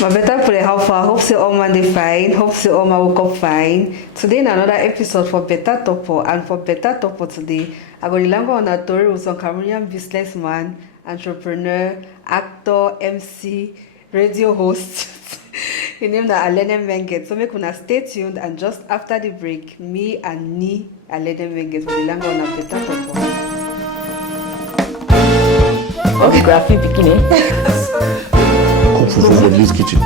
My better play how far. Hope you all Monday fine. Hope you all woke up fine. Today in another episode for Beta Torpoh, and for Beta Torpoh today, I got to learn on a story with some Cameroonian businessman, entrepreneur, actor, MC, radio host. His name is Alenne Menget. So make una stay tuned, and just after the break, me and Alenne Menget will learn on a Beta Torpoh. Okay, graphic bikini. For this kitchen.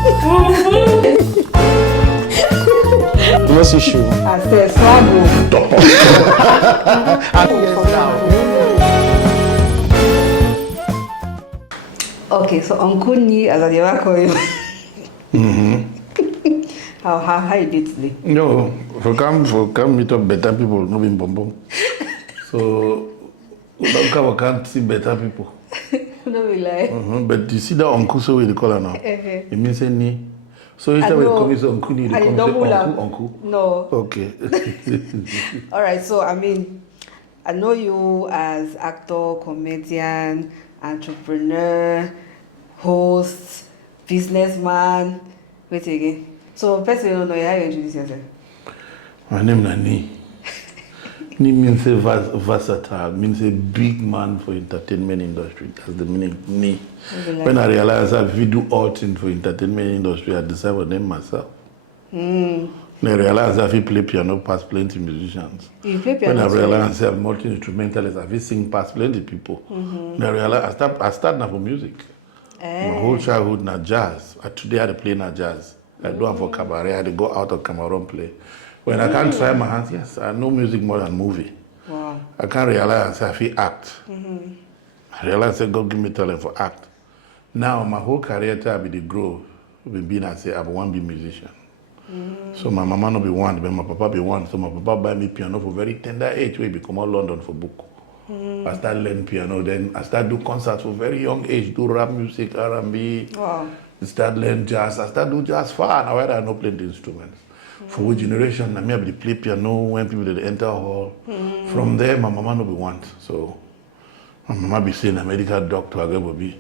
What's the issue? I said, swallow. Okay, so Uncle Ni, as I ever call you. How you did today? No, for come meet up better people, no being bomb. So don't can't see better people. No, we lie. But you see that uncle, so we call her now. It means any. So instead of calling it uncle, you call it uncle. No. Okay. All right. So I mean, I know you as actor, comedian, entrepreneur, host, businessman. Wait again. So first, you don't know how you introduce yourself. My name is Ni. Ni means a versatile, means a big man for entertainment industry. That's the meaning. Ni. When I realized that if we do all things for entertainment industry, I decided to name myself. When I realized that if we play piano past plenty musicians. You play piano. When I realized I'm multi-instrumentalist, I will sing past plenty people. When I realized I start now for music. My whole childhood now jazz. Today I had to play now jazz. I do it for cabaret. I had to go out of Cameroon play. When I can't try my hands, yes, I know music more than movie. Wow. I can't realize I feel act. I realize that God give me talent for act. Now my whole career time be the grow. Being I say I want to be musician. So my mama no be one, but my papa be one. So my papa buy me piano for very tender age. We become all London for book. I start learning piano. Then I start do concerts for very young age. Do rap music, R&B. Wow. Start learn jazz. I start do jazz far. Now I know plenty instruments. For which generation, I may be play piano when people they enter hall. From there, my mama no be want. So my mama be saying a medical doctor, I go be.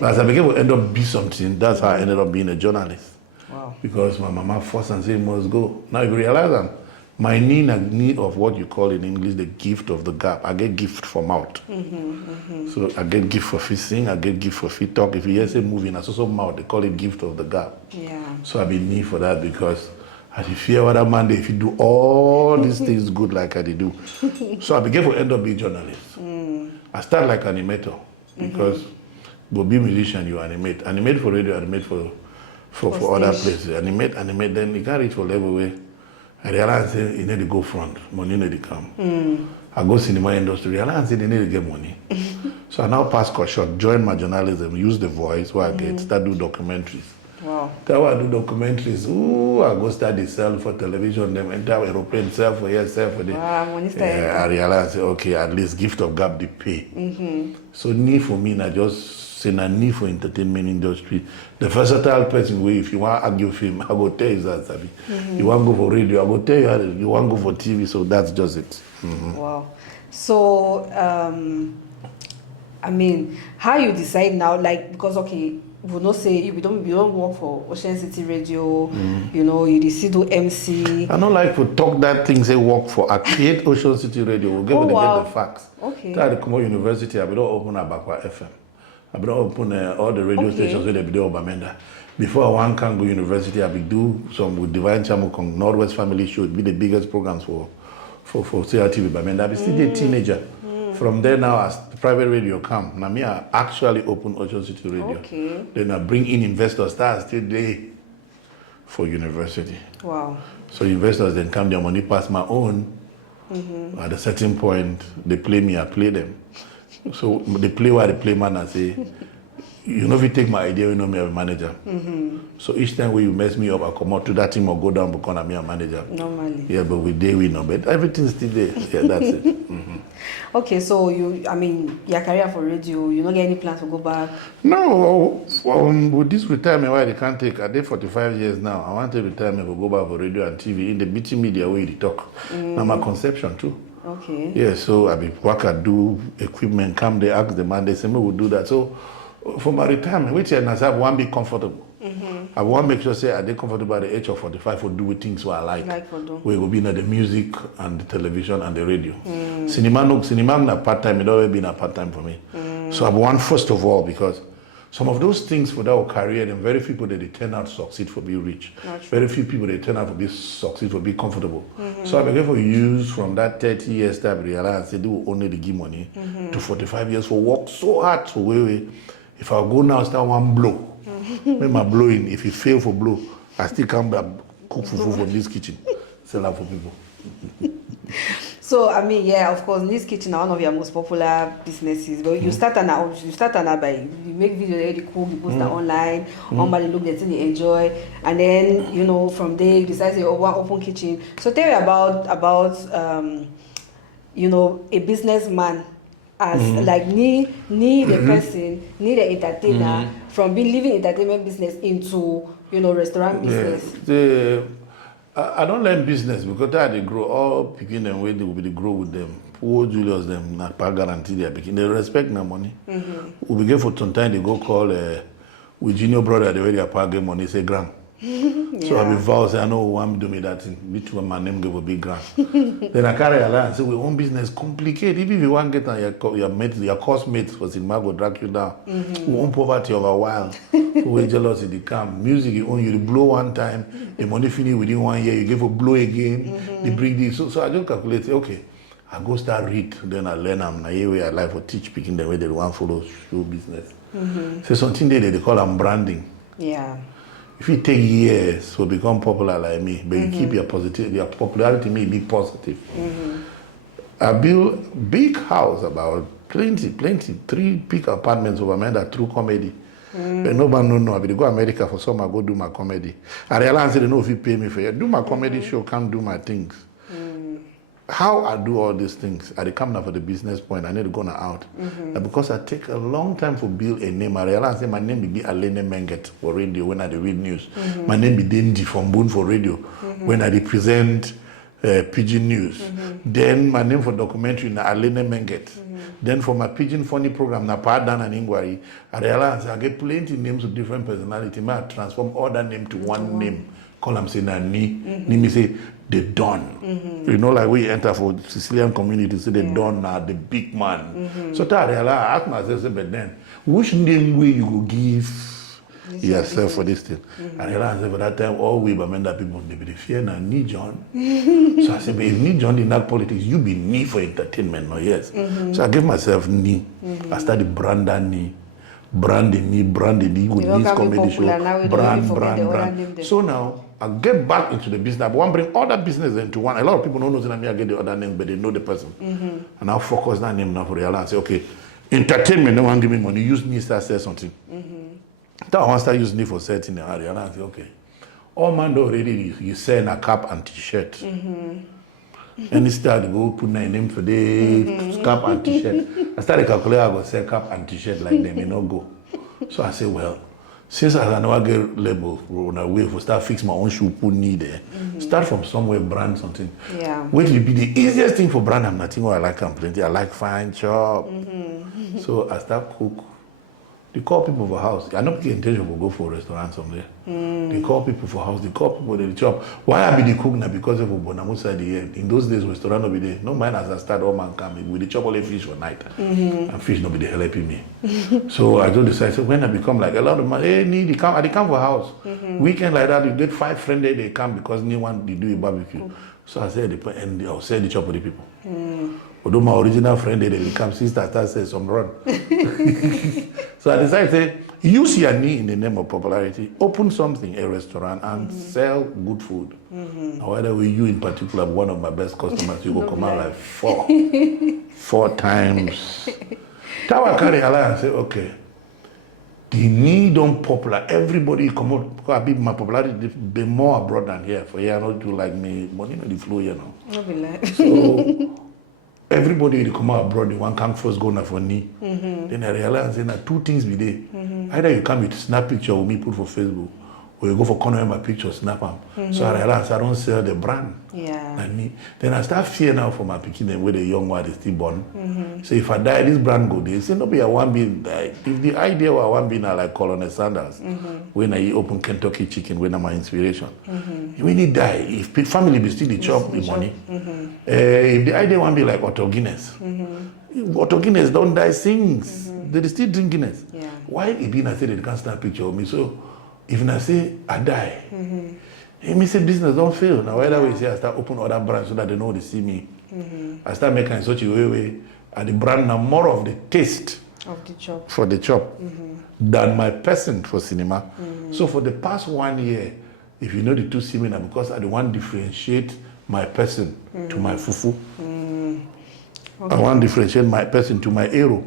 As I became to end up be something, that's how I ended up being a journalist. Wow. Because my mama forced and said must go. Now you realize that my need of what you call in English the gift of the gap. I get gift for mouth. So I get gift for fit sing, I get gift for fit talk. If you hear say moving, I also mouth, they call it gift of the gap. Yeah. So I be need for that because I fear what that man if you do all these things good like I do. So I began to end up being a journalist. I start like animator because to be musician you animate. Animate for radio, animate for other places. Animate, then you can't reach for level where I realize you need to go front, money need to come. I go cinema industry, realize you need to get money. So I now pass cut short, join my journalism, use the voice where I get, start do documentaries. Wow. That's why I do documentaries. I go start the sell for television, them entire aeroplane sell for here, sell for there. I realize, okay, at least gift of gap they pay. So need for me, I just say a need for entertainment industry. The versatile person way, if you want to argue film, I go tell you that, Sabi. You want to go for radio, I go tell you, you want to go for TV, so that's just it. Wow. So, I mean, how you decide now, like, because, okay, we don't say you don't work for Ocean City Radio, you know, you still do MC. I don't like to talk that thing say work for. I create Ocean City Radio. We'll get the facts. Okay. Try to come out university. I will open Abakwa FM. I will open all the radio stations where they be do Obamenda. Before one can go university, I will do some with Divine Chamukong, Northwest Family Show. It be the biggest programs for CRTV Bamenda. I be still a teenager. From there now, as the private radio come, now me I actually open Ocean City Radio. Okay. Then I bring in investors that are still there for university. Wow. So investors then come, their money past my own. At a certain point, they play me, I play them. So they play where they play man and say, you know, if you take my idea, you know me as a manager. So each time when you mess me up, I come out to that team or go down because I'm a manager. Normally. Yeah, but we know, but everything's still there. Yeah, that's it. Okay, so your career for radio, you don't get any plans to go back? No, with this retirement, why they can't take, I did 45 years now. I want to retirement to go back for radio and TV in the BT media where they talk. Now my conception too. Okay. Yeah, so I be work, I do equipment, come, they ask the man, they say, we will do that. So for my retirement, which I have one be comfortable. I want to make sure say I dey comfortable at the age of 45 for doing things what I like. We will be in the music and the television and the radio. Cinema na part time. It always been a part time for me. So I want first of all because some of those things for that career, and very few people that they turn out succeed for being rich. Very few people they turn out for be succeed for be comfortable. So I began for use from that 30 years time realize they do only the give money to 45 years for work so hard to way. If I go now start one blow, make my blowing. If you fail for blow, I still come back cook fufu for this kitchen, sell out for people. So I mean, yeah, of course, this kitchen is one of your most popular businesses. But you start by you make videos already cool, you post that online, somebody look the thing they enjoy, and then from there you decide to open kitchen. So tell me about a businessman as like the person, the entertainer from leaving entertainment business into restaurant business. I don't learn business because they grow all picking them where they will be grow with them. Poor Julius them not guarantee they are picking. They respect their money. We begin for some time they go call with junior brother they already pay money say grand. So I be vow say I know who am do me that thing. Which one my name give a big grand. Then I carry a line say we own business complicated. Even if you want to get your course mates for cinema go drag you down. We own poverty over a while. We jealous in the camp. Music you own you blow one time, the money finish within 1 year, you give a blow again, they bring this. So I just calculate, say, okay, I go start read, then I learn them. Now here way I like for teach picking the way they want follow show business. So something they call them branding. Yeah. If you take years to become popular like me, but you keep your popularity may be positive. I built big house about plenty, 3 big apartments over Amanda through comedy. But nobody know. I be go America for some. I go do my comedy. I realize they know if you pay me for it. Do my comedy show, can't do my things. How I do all these things, I come now for the business point. I need to go now out. Because I take a long time for build a name. I realize my name will be Alenne Menget for radio when I read news. My name be Denji from Boone for radio when I represent pidgin news. Then my name for documentary na Alenne Menget. Then for my pidgin funny program na Padan and Ingwari, I realize I get plenty names with different personality. I transform all that name to one name. Call them say na ni. Ni me say the Don. Like we enter for Sicilian community, say the Don now the big man. So I realize I ask myself, but then which name will you go give yourself for this thing? I realized for that time all we Bamenda people they be fear na ni John. So I said, but if ni John in that politics, you be ni for entertainment, no yes. So I gave myself ni. I started branding ni. Branding ni with this comedy show. Brand. So now I get back into the business. I want to bring all that business into one. A lot of people don't know that I get the other names, but they know the person. And I'll focus that name now for real and say, okay, entertainment, no one give me money. Use me to say something. That one start using it for setting the area. And I say, okay, all man do already you sell a cap and t-shirt. And he started to go put my name for the cap and t-shirt. I started calculating I go sell cap and t-shirt like them, go. So I say, well, since I never get label on a way for start fix my own shoe, put need there. Start from somewhere, brand something. Yeah. What will be the easiest thing for brand? I'm nothing what I like plenty. I like fine chop. So I start cook. They call people for house. I don't get intention to go for a restaurant somewhere. They call people for house. They call people they chop. Why I be the cook now? Because of Bonamusa the year. In those days, restaurant no be there. No mind as I start all man coming with the chop only fish for night, and fish no be there helping me. So I just decided. So when I become like a lot of man, hey, need they come. I they come for house. Weekend like that, you get 5 friends there. They come because no one they do a barbecue. So I said, and I'll sell the chop for the people. Although my original friend they will come, sister start say some run. So I decided to say, use your knee in the name of popularity, open something, a restaurant, and sell good food. Now, whether we you in particular, one of my best customers, you will come out like 4 times. That I carry along and say, okay, the need on popular, everybody come out, because I be my popularity be more abroad than here. For here, not to like me, money not the flow, So everybody they come out abroad, they want come first go now for knee. Then I realize that 2 things be there. Either you come with snap picture with me put for Facebook, Or you go for corner in my picture, snap them. So I realize I don't sell the brand. Yeah. Like me. Then I start fear now for my picking with the young one is still born. So if I die, this brand go there. Say no be I want be like if the idea I want be now like Colonel Sanders, when I open Kentucky chicken, when I'm my inspiration. When he die, if family be still the chop the money. If the idea want be like Otto Guinness. Otto Guinness don't die sings. They still drink Guinness. Yeah. Why if I say they can't snap picture of me? So if I say I die, it means say business don't fail. Now either way say I start open other brands so that they know they see me. I start making such a way and the brand now more of the taste Of the chop. for the chop than my person for cinema. So for the past 1 year, if you know the two see me now because I don't want to differentiate my person to my fufu. I want to differentiate my person to my hero.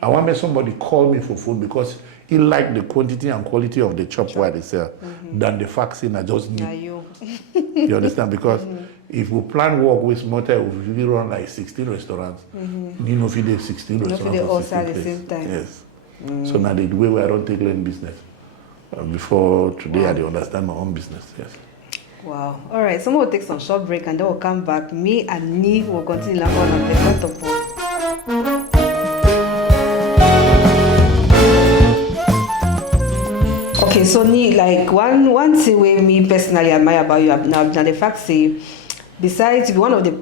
I want me somebody call me for food because he like the quantity and quality of the chop where they sell than the vaccine I just need. Now you. You understand? Because if we plan work with Smarter, we really run like 16 restaurants. You know, if you did 16 You know, restaurants. they for all 16 sell at the places. same time. Yes. So now the way where I don't take learn business. Before today, I dey understand my own business. Yes. Wow. All right. Someone will take some short break and then we'll come back. Me and Neve will continue on Beta Torpoh. Okay, so Neve, like one thing where me personally admire about you now the fact say, besides to be one of the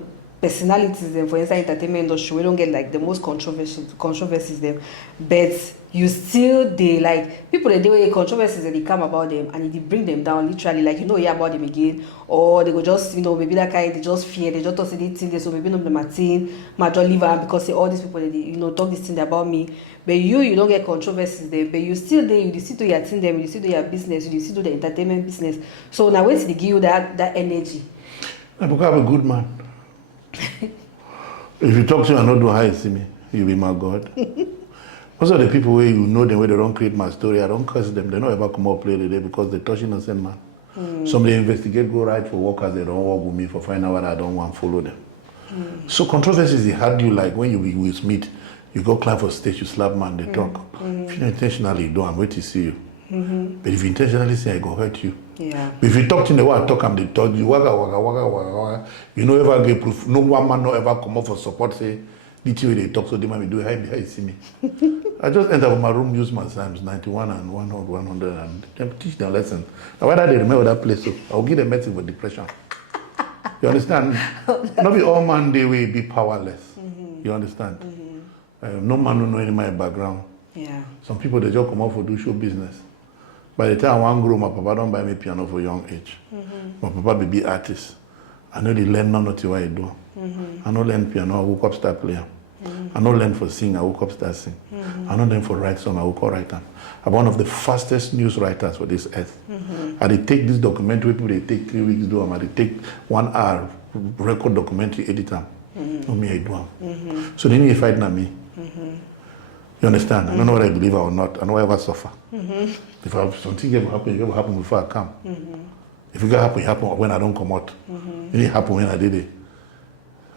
personalities for inside entertainment industry, we don't get like the most controversies them, but you still they like people they do controversies and they come about them and they bring them down literally like hear about them again or they go just maybe that kind they just fear they just don't say anything so maybe not the Martin might just leave out because say all these people they talk this thing about me but you don't get controversies there but you still there you still do your thing them you still do your business you still do the entertainment business so now wait till they give you that energy. Because I'm a good man. If you talk to me and not do how you see me, you'll be my God. Most of the people where you know them, where they don't create my story, I don't curse them. They don't ever come up play today because they touch innocent man. Some they investigate, go right for workers, they don't work with me for find out what I don't want to follow them. So controversies, they had you like when you be with Smith, you go climb for stage, you slap man, they talk. If you intentionally do, I'm waiting to see you. But if you intentionally say, I go hurt you. Yeah. If you talk to the way I talk, they talk, you waka. You know, ever get proof. No one man no ever come up for support, say, the way they talk, so they might be doing how you see me. I just enter my room, use my Psalms 91 and 100, and them teach them lesson. Now, whether they remember that place, so I'll give them medicine for depression. You understand? Not be all man, they will be powerless. You understand? No man don't know any of my background. Yeah. Some people, they just come out for do show business. By the time I want to grow, my papa don't buy me piano for young age. My papa be artist. I know they learn none of what I do. I know learn piano, I woke up start playing. I know learn for sing, I woke up start sing. I know learn for write song, I woke up write them. I'm one of the fastest news writers for this earth. I they take this documentary, people they take 3 weeks do them, I they take 1 hour record documentary, edit them. No me I do them. So they need to fight na me. You understand? I don't know whether I believe or not. I know I ever suffer. If something ever happen, it ever happen before I come. If it happen, it happen when I don't come out. It didn't happen when I did it.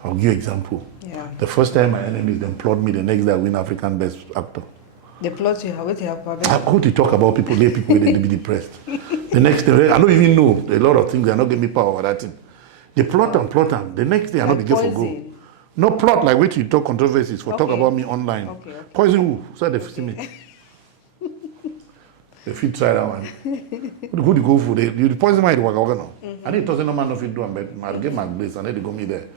I'll give you an example. Yeah. The first time my enemies employed me, the next day I win African Best Actor. The plot you have, what you have I go to talk about people, lay people they be depressed. The next day, I don't even know a lot of things. They are not giving me power over that thing. They plot and the next day I not be for go. No plot like which you talk controversies for talk about me online. Okay. Poison who? So they see me. They fit try that one. Who they go for? The poison might work now. I need to say no man no fit do am, but I'll get my place and then they go me there.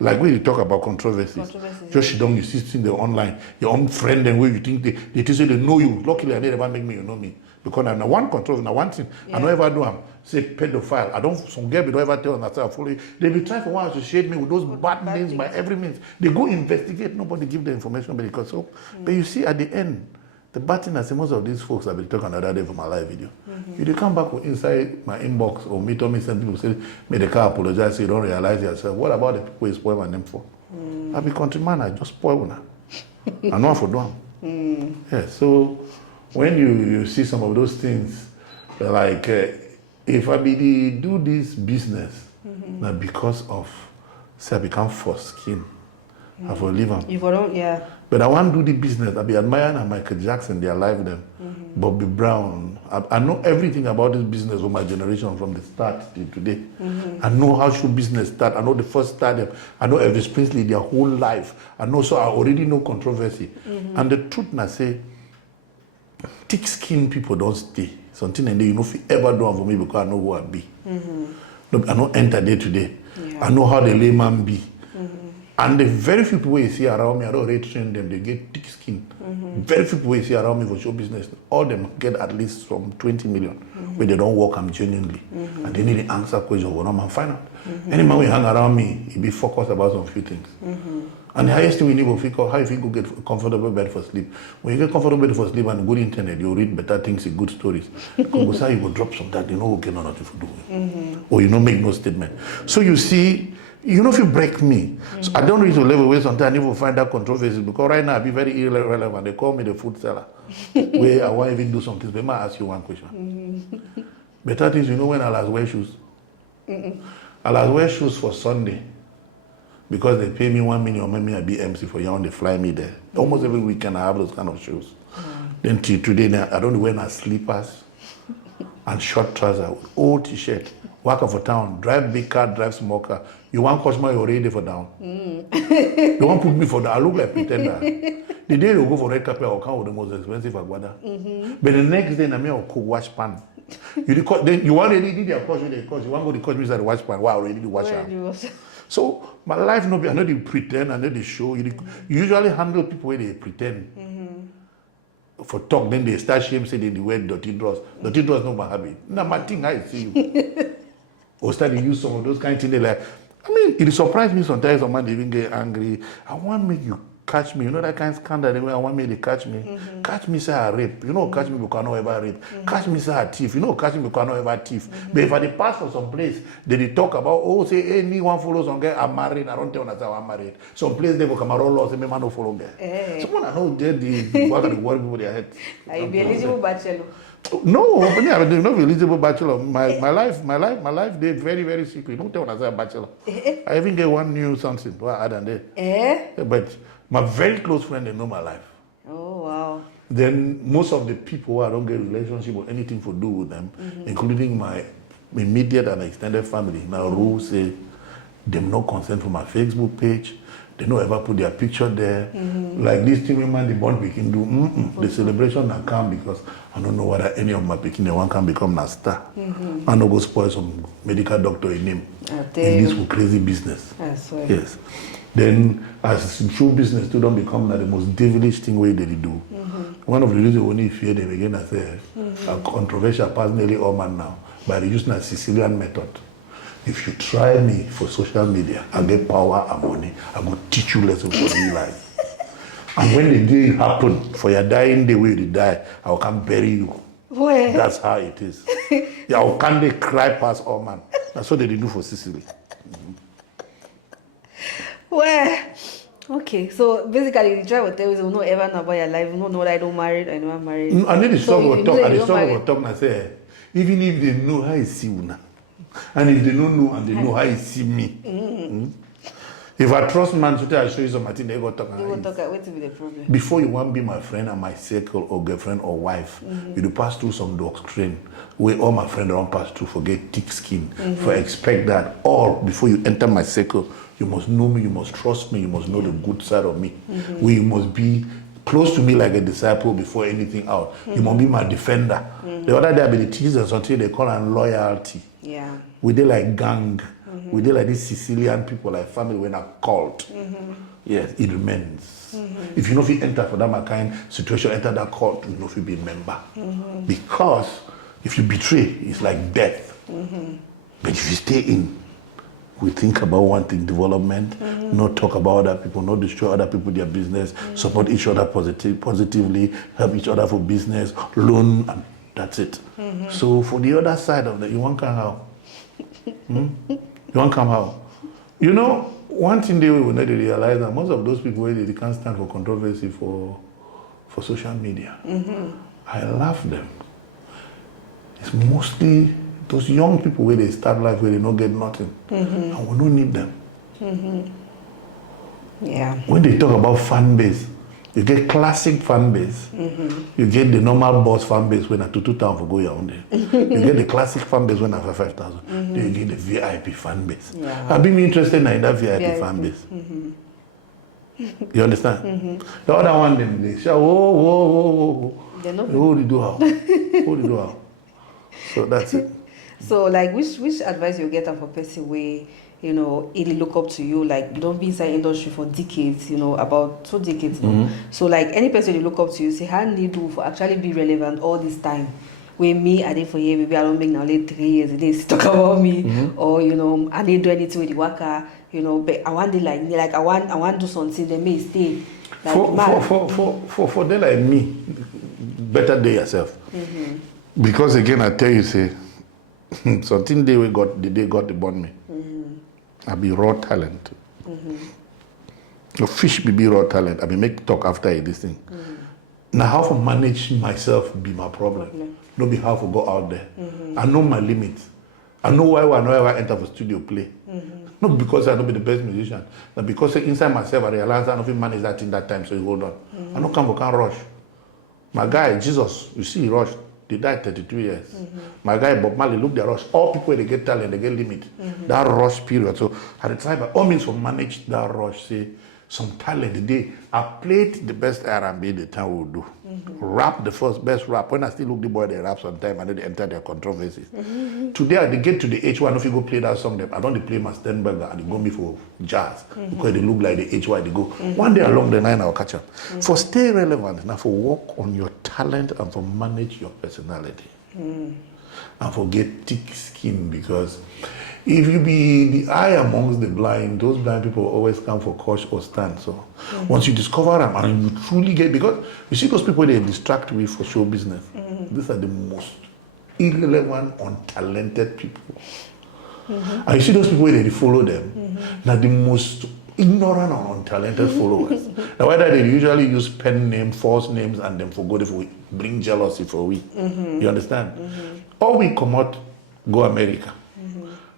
Like when you talk about controversies. Just sit down, you see the online, your own friend and where you think they say they know you. Luckily I never make me you know me. Because I'm one controversy, one thing. I don't ever do am. Say pedophile. I don't some girl don't ever tell myself fully. They be trying for one to shade me with those bad names by every means. They go investigate, nobody give the information because so. But you see at the end, the bad thing I say most of these folks I've been talking another day for my live video. You they come back inside my inbox or meet me some people say, may the car apologize, so you don't realize yourself. What about the people you spoil my name for? I be countryman, I just spoil one. I know for them. Yeah, so when you see some of those things, like if I be do this business, now because of say I become for skin, I for live am. You for don't, yeah. But I want to do the business. I be admiring Michael Jackson, they are alive them. Bobby Brown. I know everything about this business of my generation from the start till today. I know how should business start. I know the first stadium. I know Elvis Presley their whole life. I know, so I already know controversy. And the truth I say, thick skin people don't stay. Something and they, you know, if you ever do it for me because I know who I be. No, I know enter day to day. I know how the layman be. And the very few people you see around me, I don't already train them, they get thick skin. Very few people you see around me for show business, all them get at least from 20 million, where they don't work them genuinely. And they need to answer questions, well, I'm find out. Any man we hang around me, he be focused about some few things. And the highest thing we need to figure out how if you go get a comfortable bed for sleep. When you get comfortable bed for sleep and good internet, you read better things, good stories. You go drop some that, you know, okay, nothing to do. Or you know, make no statement. So you see, you know, if you break me, so I don't reach a level where sometimes I need to find that controversy because right now I be very irrelevant. They call me the food seller, where I want to even do something. But I might ask you one question. Better things, you know, when I'll wear shoes. I'll wear shoes for Sunday because they pay me 1 million, maybe I be MC for you, and they fly me there. Almost every weekend I have those kind of shoes. Then till today, I don't wear my slippers and short trousers, old t-shirt. Walk up for town, drive big car, drive small car. You want customer, you already there for down. They want put me for down. I look like pretender. The day you go for red carpet, I'll come with the most expensive aguada. But the next day, I will cook wash pan. Then you already did your course with the course. You want to go to course with the wash pan. Why already the wash pan? So my life no be. I know they pretend. I know they show. You usually handle people where they pretend. For talk, then they start shame saying they wear dirty drawers. Dirty drawers not my habit. Now my thing I see you. Or start to use some of those kind of things. They like, I mean, it surprised me sometimes. Someone even get angry. I want to make you catch me. You know that kind of scandal. I want me to catch me. Catch me say I rape. You know, catch me because I don't ever rape. Catch me say I thief. You know, catch me because I don't ever thief. But if I pass for some place, they talk about, oh, say anyone follows on girl, I'm married. I don't tell them I'm married. Some place they will come around law say me man no follow girl. Someone I know the what are the worry people their head. Are you be eligible bachelor? No, but yeah, I'm not eligible bachelor. My life, they're very, very secret. Don't tell when I say a bachelor. I even get one new something. What I add there. But my very close friend, they know my life. Oh wow. Then most of the people who I don't get relationship or anything to do with them, including my immediate and extended family, now rules say them no consent for my Facebook page. They don't ever put their picture there. Like this thing, man, the born picking do. The celebration that come because I don't know whether any of my picking one can become a star. I don't go spoil some medical doctor in him. In this for crazy business. Yes. Then as true business too don't become like the most devilish thing way they do. One of the reasons when you fear them again, I say a controversial past nearly all man now, by the using a Sicilian method. If you try me for social media, I get power and money. I will teach you lessons for real life. And when the day happen, for your dying day where you die, I will come bury you. Where? That's how it is. Yeah, I will come they cry past all man. That's what they do for Sicily. Where? Okay, so basically the try to tell you no ever know about your life, you don't know that I don't married, I never married. I need the So song you will talk, know and you the don't song marry. will talk and say, even if they know how you see you now, and if they don't know and they know how you see me. If I trust man today, I show you something they go talk. You won't talk, what will be the problem? Before you want to be my friend and my circle or girlfriend or wife, you do pass through some doctrine where all my friends don't pass through, forget thick skin. For expect that all before you enter my circle, you must know me, you must trust me, you must know the good side of me. Where you must be close to me like a disciple before anything out. You must be my defender. The other day I be the teachers until they call on loyalty. Yeah. We did like gang. We did like these Sicilian people, like family, when are cult. Yes, it remains. If you know if you enter for that kind situation, enter that cult, you know if you be a member. Because if you betray, it's like death. But if you stay in, we think about one thing, development, not talk about other people, not destroy other people, their business, support each other positively, help each other for business, loan, and that's it. So for the other side of that, you won't come out. You won't come out. You know, one thing they will need to realize that most of those people, they can't stand for controversy for social media. I love them. It's mostly those young people where they start life where they don't get nothing. And we don't need them. Yeah. When they talk about fan base, you get classic fan base. You get the normal boss fan base when I 2,000 for go around there. You get the classic fan base when I 5,000. Then you get the VIP fan base. Yeah. I've been interested in that VIP fan base. You understand? The other one, they shout, whoa. They're not. What do you do how? What do you do how? So that's it. So like which advice you get for person where it look up to you, like you don't be inside industry for decades, about 2 decades now. So like any person you look up to you say, how need to for actually be relevant all this time? Where me I did for you, maybe I don't make now like 3 years they talk about me, or I didn't do anything with the worker, but I want to like I want to do something they may stay. Like, for them like me, better day yourself. Because again I tell you say something they got the born me. I be raw talent. The fish be raw talent. I be make talk after this thing. Now how to manage myself be my problem. No be how to go out there. I know my limits. I know why I enter for studio play. Not because I don't be the best musician, but because inside myself I realize I don't fit manage that thing that time, so you hold on. I don't can't rush. My guy, Jesus, you see he rushed. They died 32 years. My guy, Bob Marley, look, they rush. All people, they get talent, they get limit. That rush period. So I try by all means to manage that rush. Say, some talent today. I played the best R&B the time we do. Rap, the first best rap. When I still look the boy, they rap sometime and then they enter their controversies. Today, they get to the H1, if you go play that song, I don't play my Sternberger and they go me for jazz. Because they look like the HY, they go. One day along the line, I'll catch up. For stay relevant, now for work on your talent and for manage your personality. And for get thick skin, because if you be the eye amongst the blind, those blind people always come for coach or stand. So once you discover them and you truly get, because you see those people they distract with for show business. These are the most irrelevant, untalented people. And you see those people they follow them. Now the most ignorant and untalented followers. Now whether they usually use pen name, false names, and then forgo if we bring jealousy for we. You understand? Or we come out, go America.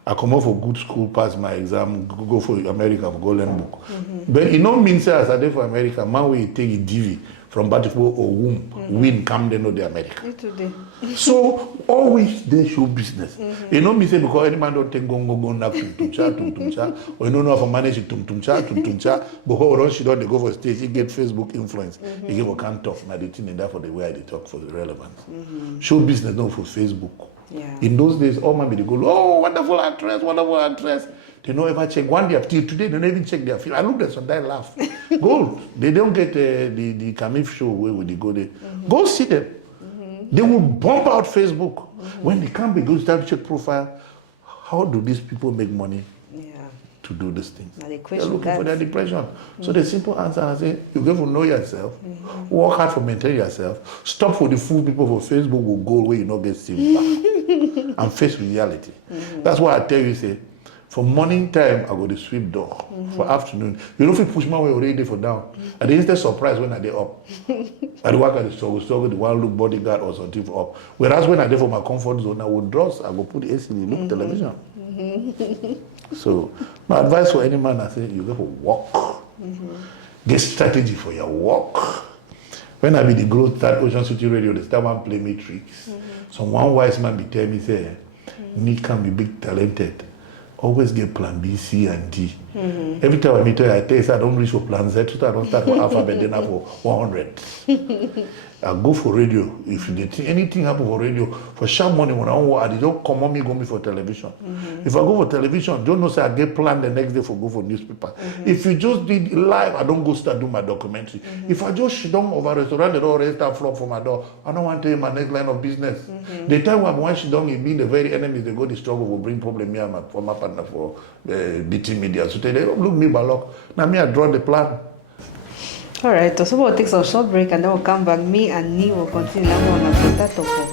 I come out for good school, pass my exam, go for America for golden book. But it don't mean say as I did for America, man we take a DV from Batifo or womb, win come they know the America. So always they show business. You know me say because any man don't take go na tum cha, or you don't know how to manage it tum cha, but how run she don't they go for stage, he get Facebook influence, he get a can't talk. Now the thing in that for the way they talk for the relevance. Show business not for Facebook. Yeah. In those days, all man be go, oh, wonderful actress. They don't ever check. One day, till today, they don't even check their film. I look at some guy laugh. Go. They don't get the Camif show where would they go there. Go see them. They will bump out Facebook. When they come, they go start to check profile. How do these people make money to do these things? They're looking for their depression. So the simple answer I say, you have to know yourself, work hard for maintaining yourself, stop for the fool people for Facebook will go where you not get seen back, and face reality. That's why I tell you, say, for morning time, I go to sweep door. For afternoon, you don't feel push my way already for down. And they instead surprised when I day up. I do work at the struggle, the one look bodyguard or something for up. Whereas when I day for my comfort zone, I would dress, I go put the AC, look television. So my advice for any man, I say, you go for walk. Get strategy for your walk. When I be the growth start Ocean City Radio, they start one play me tricks. So one wise man be tell me, say, Nick can be big talented. Always get plan B, C, and D. Every time I meet her, I tell you, I don't reach for plan Z, so I don't start for alphabet, then I for 100. I go for radio. If anything happen for radio, for sharp money when I want, I don't come on me, go me for television. If I go for television, don't know say I get planned the next day for go for newspaper. If you just did live, I don't go start doing my documentary. If I just shut down over restaurant, the door start flop for my door. I don't want to tell you my next line of business. The time when she done it being the very enemies, they go the struggle will bring problem me and my former partner for BT Media. So they don't look me by luck. Now me I draw the plan. All right, so we'll take some short break and then we'll come back. Me and Ni will continue on Beta Torpoh.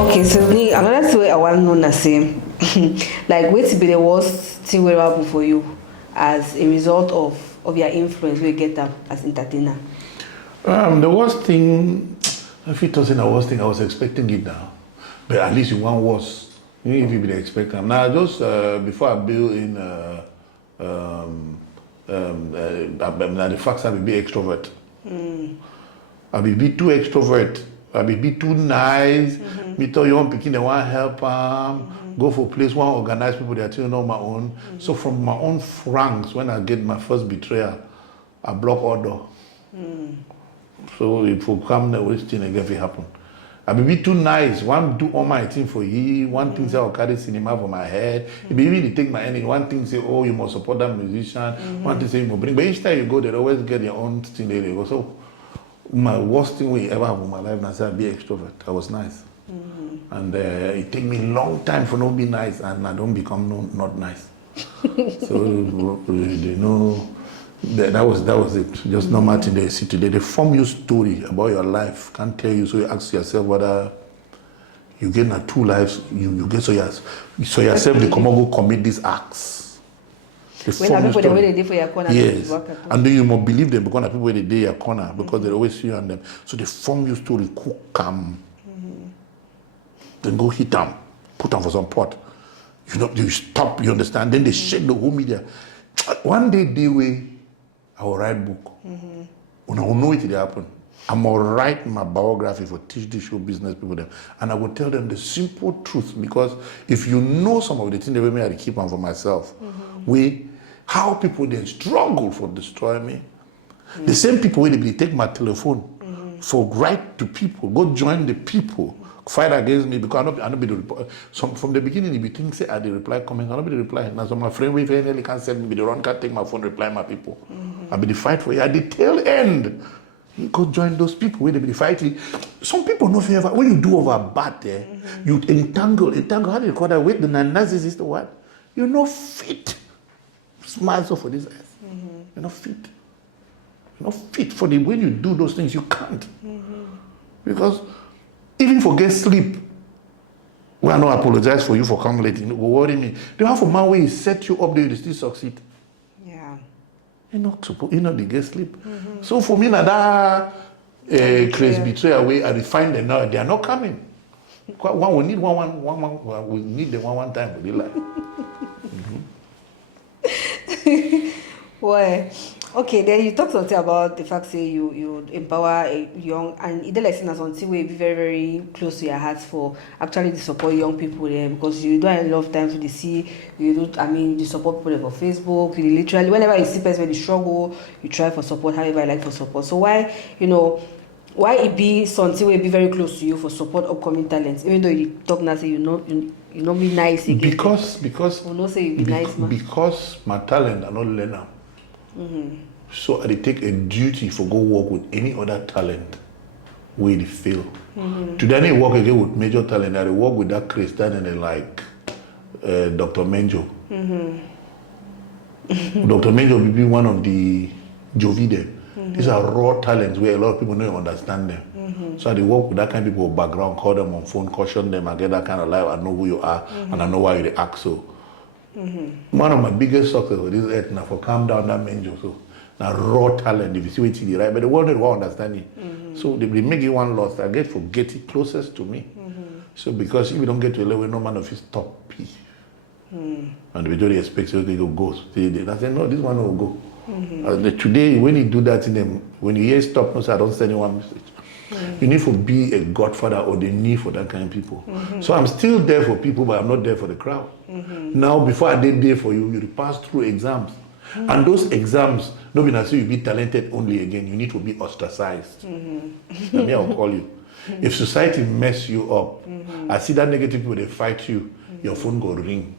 Okay, so Ni, another thing I want to know say, like, what be the worst thing will happen for you as a result of your influence we get up as entertainer? The worst thing, if it wasn't the worst thing, I was expecting it now. But at least you want worse. If you be expecting. Now, just before I build in, the facts I will be extrovert. I will be too extrovert. I will be too nice. Me tell you, I'm picking the one help go for place, one organize people that you know my own. So from my own ranks, when I get my first betrayal, I block all door. So if you come the worst thing again, if it happen. I will be too nice. One do all my thing for you. One thing say I'll carry cinema for my head. If you really take my energy, one thing say, oh, you must support that musician. One thing say you must bring. But each time you go, they always get your own thing there they go. So my worst thing we ever have in my life, I said I'll be extrovert. I was nice. And it take me a long time for not be nice, and I don't become not nice. So they know that was it. Just normal thing they see today. They form you story about your life. Can't tell you, so you ask yourself whether you get na two lives. You get so yourself they come and go commit these acts. They when people they wait for your corner, yes, and then you must believe them because the people they dey your corner because they always see you on them. So they form you story, cook calm. Then go hit them, put them for some pot. You know, you stop, you understand? Then they shake the whole media. One day, I will write book. When I will know it will happen. I will write my biography for teach the show business people them. And I will tell them the simple truth, because if you know some of the things they way me I keep on for myself, how people then struggle for destroy me. The same people when they take my telephone for write to people, go join the people. Fight against me because I not be the reply. From the beginning, if you think say I the reply comment, I not be the reply. Now some my friend we finally can send me, be the run can't take my phone, reply my people. I be the fight for you at the tail end. You go join those people where they be the fighting. Some people no fear when you do over bad there, you entangle. How do you call that? Wait, the narcissist or what? You're not fit. Smiles off for this earth. You're not fit. You're not fit for the when you do those things, you can't. Because even for get sleep, when I don't apologize for you for coming late, you know, go worry me. The half of my way is set you up there, you still succeed. Yeah. You're not supposed, you know, they get sleep. So for me, that crazy betrayal way, I find them now, they are not coming. One we need one, we need them one time for their life. Well, okay, then you talked something about the fact that you empower a young, and either like something will be very, very close to your heart for actually to support young people there, because you do a lot of times you see, you support people for Facebook, you literally, whenever you see person with struggle, you try for support, however you like for support. So why it be something will be very close to you for support upcoming talents, even though you talk now say you know be nice again. Because say you be nice man. Because my talent are not learner. So I take a duty for go work with any other talent where they fail. Today I work again with major talent. I work with that Christian and like Dr. Menjo. Dr. Menjo will be one of the Jovide. These are raw talents where a lot of people don't understand them. So I work with that kind of people background, call them on phone, caution them, I get that kind of life, I know who you are, and I know why you act so. One of my biggest success for this earth now for calm down that Menjo. So now raw talent, if you see what you right, but the world won't understand it. So they make you one loss. I get forget it closest to me. So because if you don't get to a level, no man of you stop P. And the majority expects you to go. Stay there. I say no, this one will go. Today, when you do that in them, when you hear stop, no, so I don't send you one message. You need to be a godfather or the need for that kind of people. So I'm still there for people, but I'm not there for the crowd. Now, before I did there for you, you pass through exams. And those exams, don't be say you be talented only again. You need to be ostracized. Me, I'll call you. If society mess you up, I see that negative people, they fight you, your phone go ring.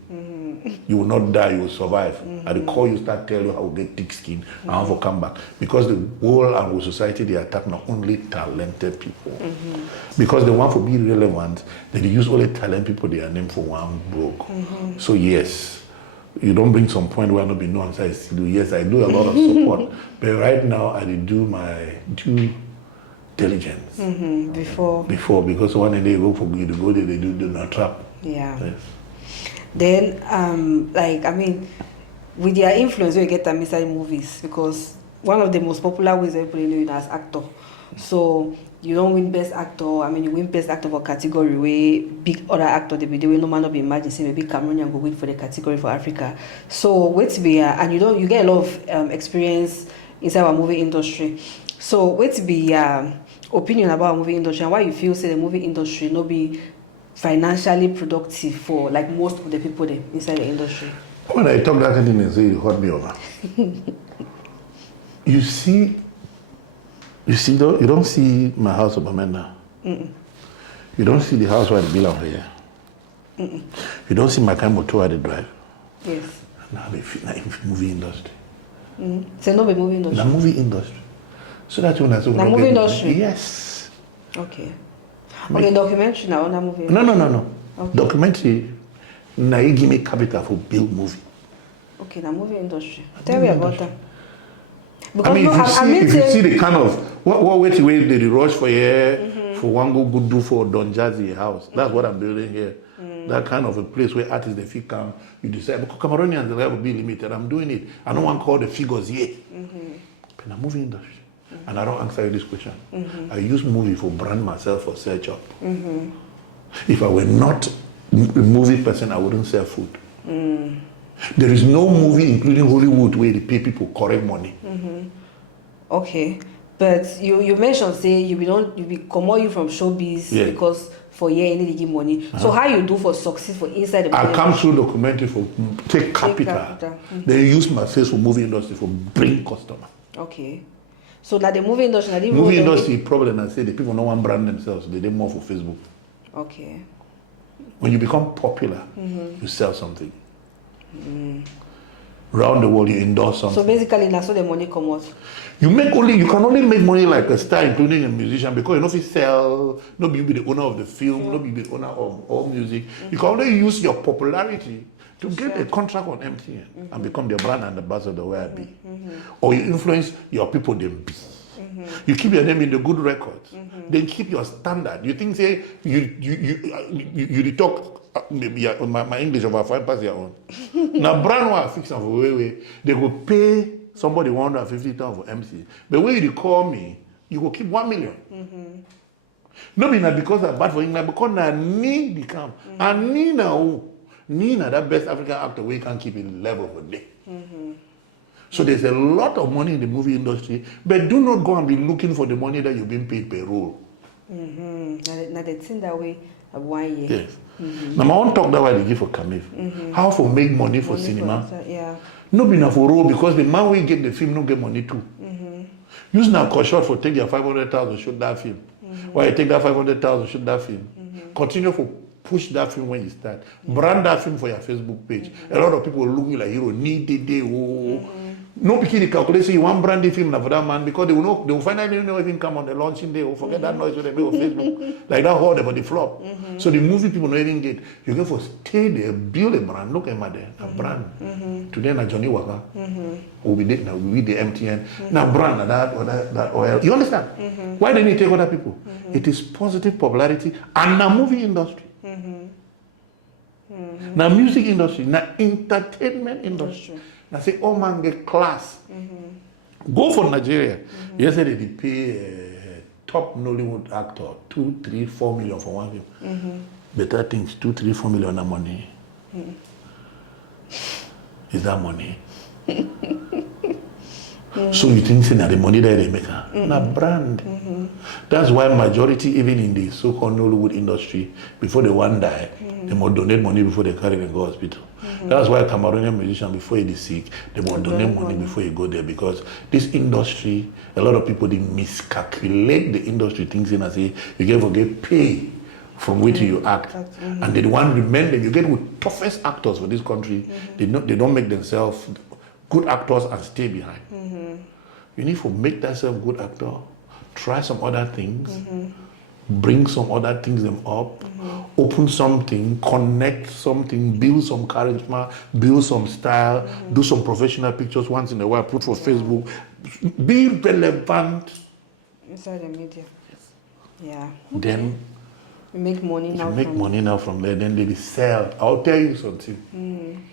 You will not die, you will survive. I will call you, start tell you how to get thick skin, and how to come back. Because the world and the society, they attack not only talented people. Because they want to be relevant, they use only talented people, they are named for one broke. So yes, you don't bring some point where I not be known, so I still do. Yes, I do a lot of support. But right now, I do my due diligence. Before, because one day they go for you to go there, they do not trap. Yeah. Yes. Then, with their influence, you get them inside movies, because one of the most popular ways that people know you as actor. So you don't win best actor. I mean, you win best actor for category where big other actor they be doing no man not be imagine say maybe Cameroonian go win for the category for Africa. So wait to be and you get a lot of experience inside our movie industry. So wait to be opinion about movie industry and why you feel say the movie industry no be financially productive for like most of the people there inside the industry. When I talk that thing and say it hurt me over. You see though, you don't see my house of Amanda. You don't see the house where I build out here. You don't see my kind of motor I drive. Yes. Now they feel like movie industry. So no be movie industry. The movie industry. So that's when I say the movie industry. Yes. Okay. Okay, documentary now, not movie. No. Okay. Documentary. Now you give me capital for build movie. Okay, the movie industry. Tell me about that. Because I mean, if you see the kind of what way they rush for here for one good do for Don Jazzy house. That's what I'm building here. That kind of a place where artists they feel come. You decide because Cameroonians they have to be limited. I'm doing it. I don't want to call the figures yet. But the movie industry. And I don't answer you this question. I use movie for brand myself for sell job. If I were not a movie person, I wouldn't sell food. There is no movie, including Hollywood, where they pay people correct money. Okay, but you mentioned say you be come you from showbiz because for year you need to give money. So how you do for success for inside the movie? I come through documentary for take capital. They use my face for movie industry for bring customer. Okay. So that the movie industry, movie industry problem I say the people no one brand themselves, they more for Facebook. Okay. When you become popular, you sell something. Around the world you endorse something. So basically that's how the money come out. You can only make money like a star, including a musician, because you know if you sell, no you be the owner of the film, no be the owner of all music. You can only use your popularity to get a contract on MTN and become the brand ambassador where I be. Or you influence your people them be. You keep your name in the good records. Then keep your standard. You think say you talk maybe my English over 5 your own. Now brand one fix them for way they go pay somebody 150,000 for MC. But when you call me, you go keep 1 million. No be not because I'm bad for England, because I need the camp. And Nina, that best African actor, we can keep it level for day. So there's a lot of money in the movie industry, but do not go and be looking for the money that you've been paid per role. Now they think that way of 1 year. Yes. Now my own talk that way they give for Camif. How for make money for cinema? No be enough for role because the man will get the film no get money too. Use now cut short for take your 500,000 shoot that film. Or you take that 500,000 shoot that film. Continue for push that film when you start. Brand that film for your Facebook page. A lot of people looking like hero need the no picking the calculation you want brand the film for that man because they will finally know even come on the launching day or forget that noise when they make on Facebook. Like that hard for the flop. So the movie people don't even get. You go for stay there, build a brand, look at my there, a brand. Today na Johnny Waka. Will be there now we the MTN. Now brand that or that oil. You understand? Why don't you take other people? It is positive popularity and now movie industry. Now music industry, now entertainment industry. Now say, oh man, get class. Go for Nigeria. Yesterday they pay top Nollywood actor 2, 3, 4 million for one film. Better things 2, 3, 4 million of money. Is that money? So you think that the money that they make, not brand. That's why majority, even in the so-called Nollywood industry, before they one die, they must donate money before they carry them go hospital. That's why Cameroonian musician, before he is sick, they must donate money before you go there because this industry, a lot of people they miscalculate the industry things in and say you get forget pay from which you act, and they want to remain them. You get with toughest actors for this country. They don't make themselves good actors and stay behind. You need to make yourself good actor, try some other things, bring some other things them up, open something, connect something, build some charisma, build some style, do some professional pictures once in a while, put for Facebook, be relevant. Inside the media. Yeah. Then you make money now. You make money now from there, then they sell. I'll tell you something.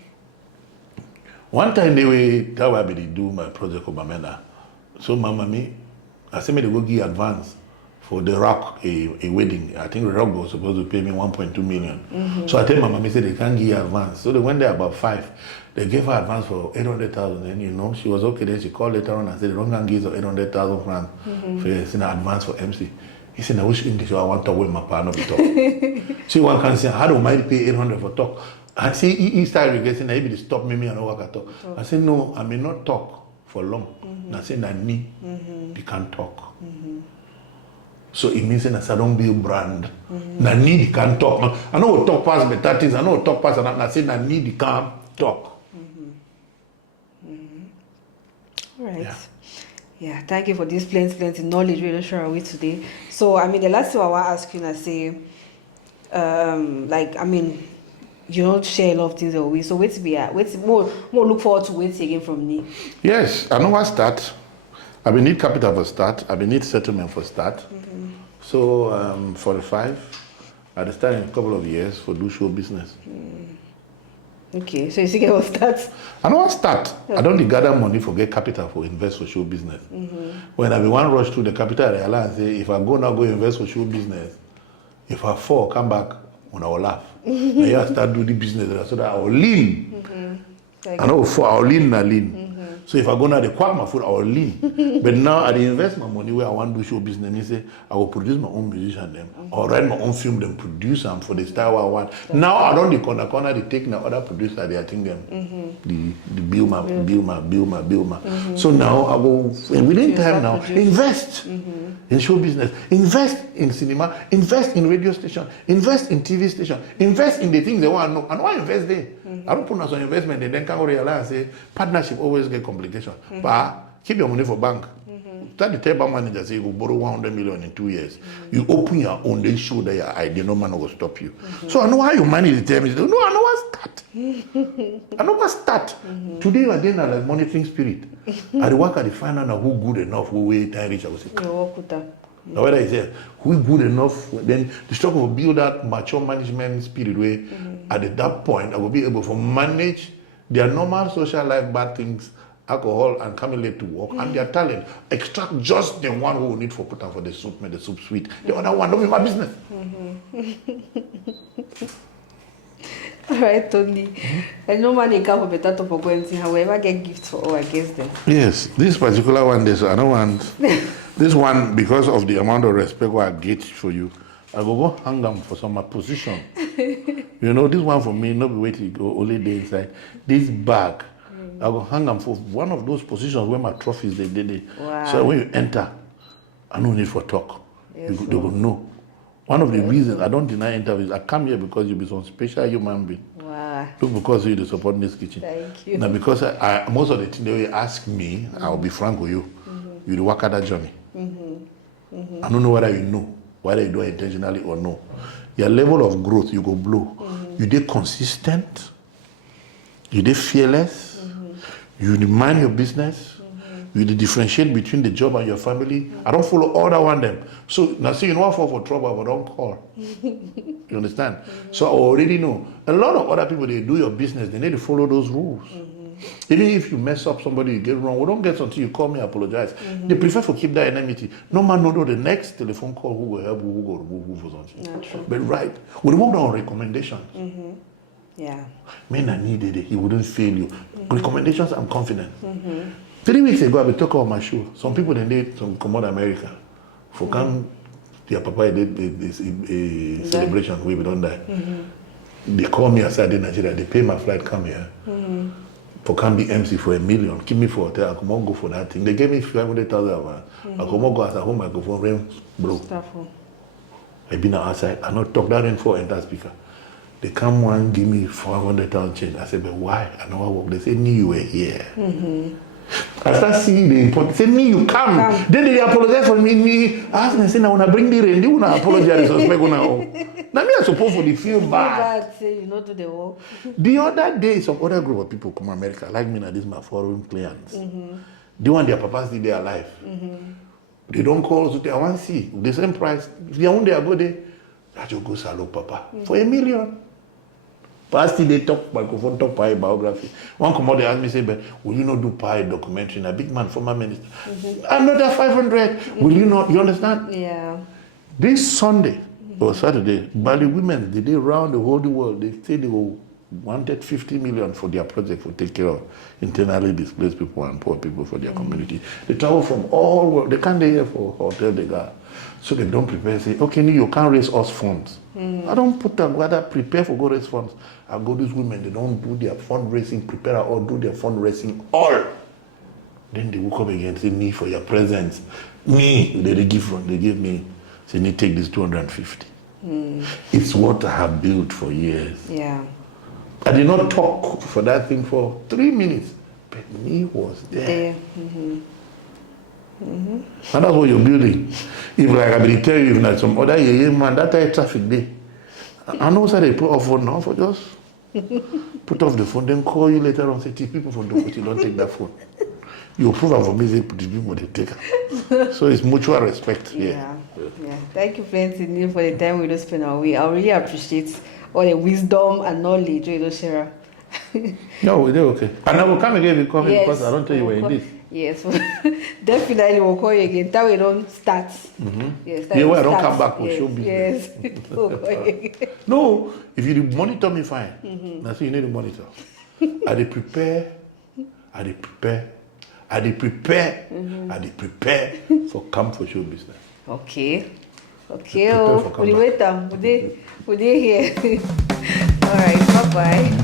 One time that way they do my project of Bamenda. So mama me, I said me they go give advance for the rock, a wedding. I think the rock was supposed to pay me 1.2 million. So I tell my mom, say they can't give you advance. So they went there about 5. They gave her advance for 800,000. And you know, she was okay. Then she called later on and said, they don't can give her 800,000 francs for advance for MC. He said, I wish English, I want to talk with my partner to talk. See, one can say, how do I pay 800 for talk? I see, he started regretting that he stop me and I work at talk. I said, no, I may not talk for long. I said, I need, they can't talk. So it means that I don't build brand. I need, they can't talk. I know what talk past better things, I know what talk past, and I said, I need, they can't talk. All right. Yeah, thank you for this plenty knowledge we're sharing with today. So, I mean, the last thing I want to ask you, I say, like, I mean, you don't share a lot of things away. So, wait to be at, wait more look forward to wait again from me. Yes, I know what start. I will need capital for start. I will need settlement for start. So, 45, at the start in a couple of years for do show business. Okay, so you see what start? I know what start. Okay. I don't need gather money for get capital for invest for show business. When I be one rush through the capital, I realize and say, if I go now go invest for show business, if I fall, come back, when I will laugh. Now I start do the business so that I will lean. I know for I will lean. So if I go now they quack my food, I will lean. But now I invest my money where I want to do show business. Me say I will produce my own musician them, or write my own film them, produce them for the style I want. Now I don't the corner they take now other producer they I think them the build my. So now I go within time now invest in show business, invest in cinema, invest in radio station, invest in TV station, invest in the things they want to know. And why invest there? I don't put on some investment and then can't realize say partnership always get complication. But keep your money for bank. Start the table manager say you will borrow 100 million in 2 years. You open your own, they show that your idea, no man will stop you. So I know how you manage the term. No, I know what start. I know what start. Today you are doing like monitoring spirit. I work at the final now who good enough, who wait time reach. I will say. Now whether I say who good enough, then the struggle will build that mature management spirit where at that point I will be able to manage their normal social life bad things, alcohol and coming late to work, and their talent. Extract just the one who will need for put on for the soup, make the soup sweet. The other one don't be my business. All right, Tony. I know money come for Beta Torpoh going to however get gifts for all against them. Yes, this particular one, I don't want this one because of the amount of respect I get for you. I go hang them for some position. You know, this one for me, not be waiting to go only day inside. This bag, I go hang them for one of those positions where my trophies they did. Wow. So when you enter, I no need for talk. Yes, they go know. One of the reasons I don't deny interviews, I come here because you be some special human being. Wow. Not because you the support in this kitchen. Thank you. Now because I most of the things they will ask me, I'll be frank with you. You work at that journey. I don't know whether you know, whether you do it intentionally or no. Your level of growth, you go blow. You did consistent, you did fearless, you mind your business, you differentiate between the job and your family. I don't follow all that one them. So now see you know what for trouble, but don't call. You understand? So I already know. A lot of other people they do your business, they need to follow those rules. Even if you mess up somebody, you get wrong, we don't get until you call me, apologize. They prefer to keep that enmity. No man know the next telephone call who will help who will remove who for something. But right, we work on recommendations. Yeah. Men I needed it, he wouldn't fail you. Recommendations, I'm confident. 3 weeks ago, I was talking on my show. Some people they did some come out America. For come, their papa did a celebration where we don't die. They call me aside in Nigeria, they pay my flight, come here. For can be MC for $1 million, keep me for hotel, I come on go for that thing. They gave me 500,000. I come on go as a home microphone, rain bro. I been outside, I not talk that in for enter speaker. They come one give me 400,000 change. I said, but why? I know I work. They say, me you were here. I start seeing the importance. Say, me you come. Then they apologize for me. I ask them, say, now when I bring the rain, they will not apologize. Now me I suppose for the feel bad. Say you not do the work. The other day, some other group of people come to America, like me now, this is my foreign clients. They want their papas see their life. They don't call us, they want to see. The same price. If they want their go there, I just go salo papa for $1 million. Past they talk microphone, talk pie biography. One commodity asked me, say, but will you not do pie documentary? And a big man, former minister. Another 500. Will you not? You understand? Yeah. This Sunday or Saturday, Bali women, they round the whole world. They say they wanted 50 million for their project for take care of internally displaced people and poor people for their community. They travel from all world. They can't be here for hotel they got. So they don't prepare, say, okay, you can't raise us funds. I don't put them, rather prepare for go raise funds. I go these women, they don't do their fundraising, prepare or do their fundraising all. Then they will come again and say, me for your presence. Me, they give me, say, need take this 250. It's what I have built for years. Yeah. I did not talk for that thing for 3 minutes, but me was there. And that's what you're building. If like I will tell you, if not some other man, that type traffic day. I know so they put off phone now for just put off the phone, then call you later on, say, people from the you don't take that phone. You approve and for me, say, the people they take it. So it's mutual respect. Yeah. Thank you, friends, for the time we don't spend our way. I really appreciate all the wisdom and knowledge you share. No, we're okay. And I will come again if you come in because I don't tell you where it is. Yes, definitely we'll call you again. That we don't start. Yes, I don't come back, we'll show Yes, business. we'll call you again. No, if you monitor me, fine. That's you need to monitor. I dey prepare for camp for show business. Okay. We'll wait. Would they here? All right, bye-bye.